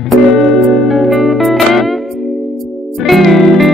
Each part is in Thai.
thank you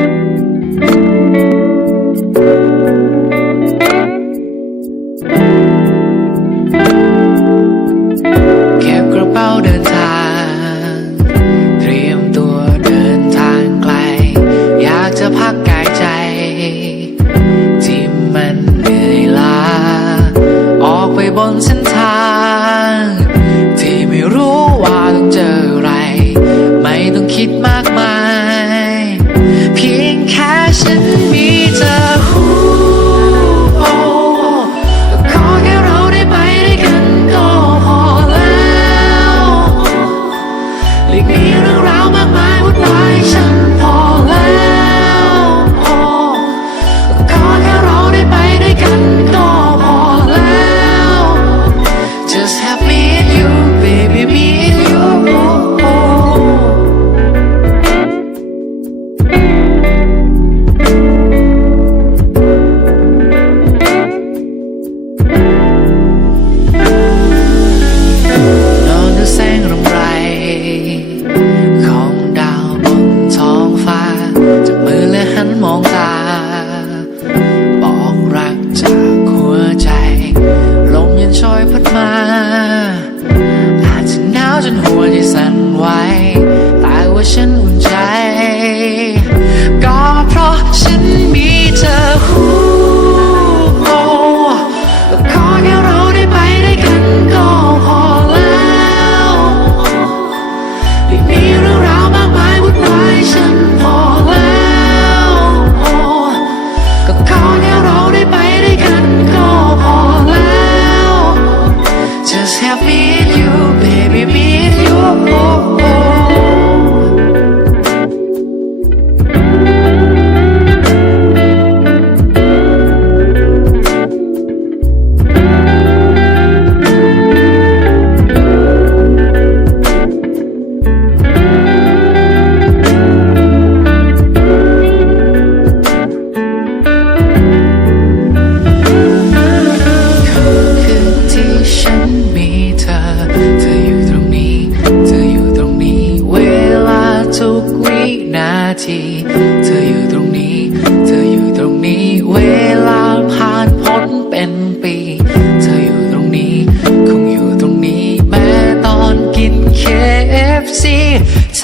ชอยพัดมาอาจจะหนาวจนหัวที่สั่นไหวแต่ว่าฉันอุ่น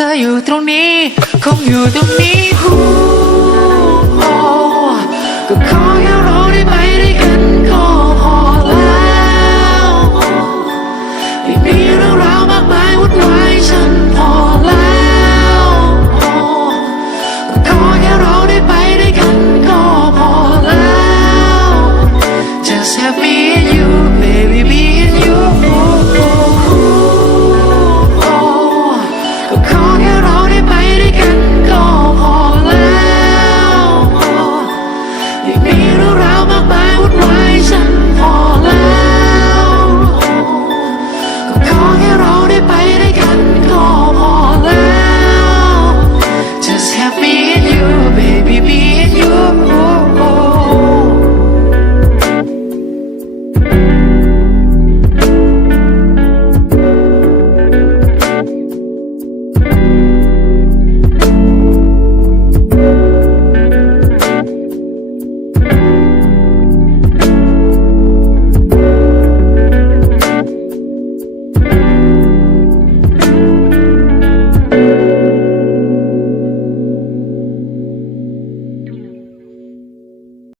ธออยู่ตรงนี้ คงอยู่ตรงนี้ก็ขอแค่เราได้ไปได้กันก็พอแล้วไม่มีเรื่องราวมากมายวุ่นวายฉัน